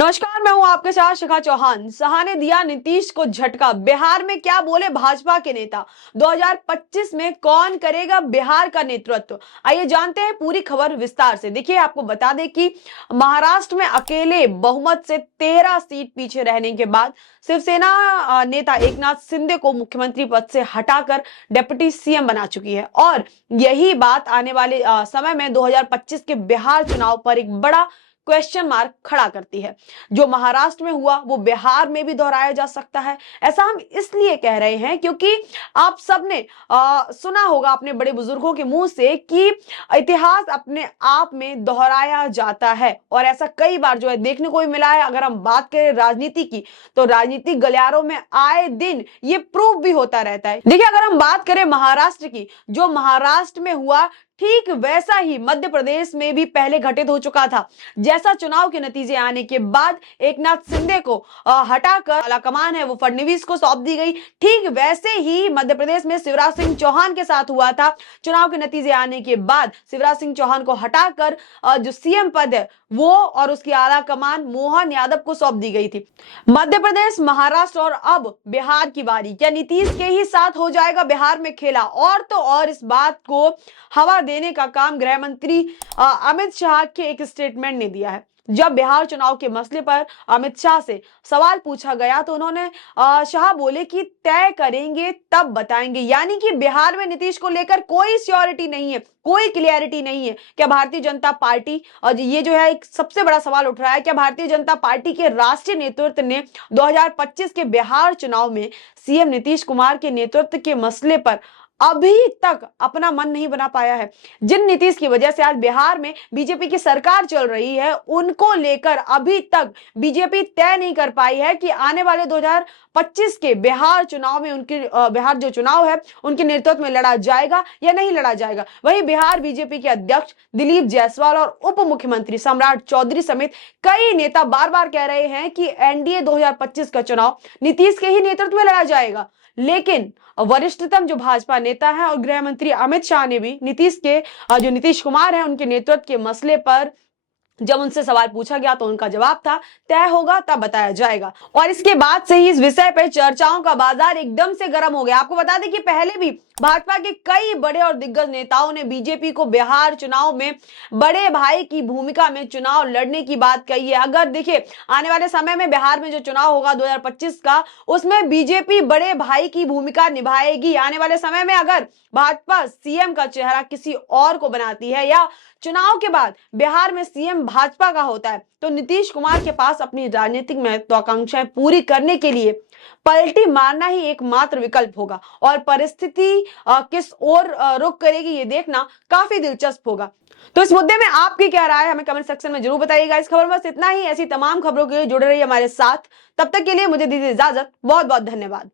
नमस्कार, मैं हूं आपके साथ शिखा चौहान। सहा ने दिया नीतीश को झटका। बिहार में क्या बोले भाजपा के नेता? 2025 में कौन करेगा बिहार का नेतृत्व? आइए जानते हैं पूरी खबर विस्तार से। देखिए, आपको बता दें कि महाराष्ट्र में अकेले बहुमत से 13 सीट पीछे रहने के बाद शिवसेना नेता एकनाथ शिंदे को मुख्यमंत्री पद से हटाकर डिप्टी सीएम बना चुकी है और यही बात आने वाले समय में 2025 के बिहार चुनाव पर एक बड़ा क्वेश्चन मार्क खड़ा करती है। जो महाराष्ट्र में हुआ वो बिहार में भी दोहराया जा सकता है। ऐसा हम इसलिए कह रहे हैं क्योंकि आप सबने सुना होगा अपने बड़े बुजुर्गों के मुंह से कि इतिहास अपने आप में दोहराया जाता है और ऐसा कई बार जो है देखने को भी मिला है। अगर हम बात करें राजनीति की तो राजनीतिक गलियारों में आए दिन ये प्रूव भी होता रहता है। देखिए, अगर हम बात करें महाराष्ट्र की, जो महाराष्ट्र में हुआ ठीक वैसा ही मध्य प्रदेश में भी पहले घटित हो चुका था। जैसा चुनाव के नतीजे आने के बाद एकनाथ शिंदे को हटाकर आला कमान है वो फडणवीस को सौंप दी गई, ठीक वैसे ही मध्य प्रदेश में शिवराज सिंह चौहान के साथ हुआ था। चुनाव के नतीजे आने के बाद शिवराज सिंह चौहान को हटाकर जो सीएम पद है वो और उसकी आला कमान मोहन यादव को सौंप दी गई थी। मध्य प्रदेश, महाराष्ट्र और अब बिहार की बारी। क्या नीतीश के ही साथ हो जाएगा बिहार में खेला? और तो और इस बात को हवा देने का काम गृह मंत्री अमित शाह के एक स्टेटमेंट ने दिया है। जब बिहार चुनाव के मसले पर अमित शाह से सवाल पूछा गया तो उन्होंने शाह बोले कि तय करेंगे तब बताएंगे, यानी कि बिहार में नीतीश को लेकर कोई श्योरिटी नहीं है, कोई क्लियरिटी नहीं है। क्या भारतीय जनता पार्टी, और ये जो है एक सबसे बड़ा सवाल उठ रहा है, क्या भारतीय जनता पार्टी के राष्ट्रीय नेतृत्व ने 2025 के बिहार चुनाव में सीएम नीतीश कुमार के नेतृत्व के मसले पर अभी तक अपना मन नहीं बना पाया है? जिन नीतीश की वजह से आज बिहार में बीजेपी की सरकार चल रही है, उनको लेकर अभी तक बीजेपी तय नहीं कर पाई है कि आने वाले 2025 के बिहार चुनाव में उनकी बिहार जो चुनाव है उनके नेतृत्व में लड़ा जाएगा या नहीं लड़ा जाएगा। वहीं बिहार बीजेपी के अध्यक्ष दिलीप जायसवाल और उप मुख्यमंत्री सम्राट चौधरी समेत कई नेता बार बार कह रहे हैं कि एनडीए 2025 का चुनाव नीतीश के ही नेतृत्व में लड़ा जाएगा। लेकिन वरिष्ठतम जो भाजपा नेता है और गृह मंत्री अमित शाह ने भी जो नीतीश कुमार है उनके नेतृत्व के मसले पर जब उनसे सवाल पूछा गया तो उनका जवाब था तय होगा तब बताया जाएगा। और इसके बाद से ही इस विषय पर चर्चाओं का बाजार एकदम से गर्म हो गया। आपको बता दें कि पहले भी भाजपा के कई बड़े और दिग्गज नेताओं ने बीजेपी को बिहार चुनाव में बड़े भाई की भूमिका में चुनाव लड़ने की बात कही है। अगर देखिए, आने वाले समय में बिहार में जो चुनाव होगा 2025 का, उसमें बीजेपी बड़े भाई की भूमिका निभाएगी। आने वाले समय में अगर भाजपा सीएम का चेहरा किसी और को बनाती है या चुनाव के बाद बिहार में सीएम भाजपा का होता है तो नीतीश कुमार के पास अपनी राजनीतिक महत्वाकांक्षाएं पूरी करने के लिए पलटी मारना ही एकमात्र विकल्प होगा और परिस्थिति किस ओर रुख करेगी ये देखना काफी दिलचस्प होगा। तो इस मुद्दे में आपकी क्या राय है हमें कमेंट सेक्शन में जरूर बताइएगा। इस खबर में बस इतना ही। ऐसी तमाम खबरों के लिए जुड़े रहिए हमारे साथ। तब तक के लिए मुझे दीजिए इजाजत। बहुत बहुत धन्यवाद।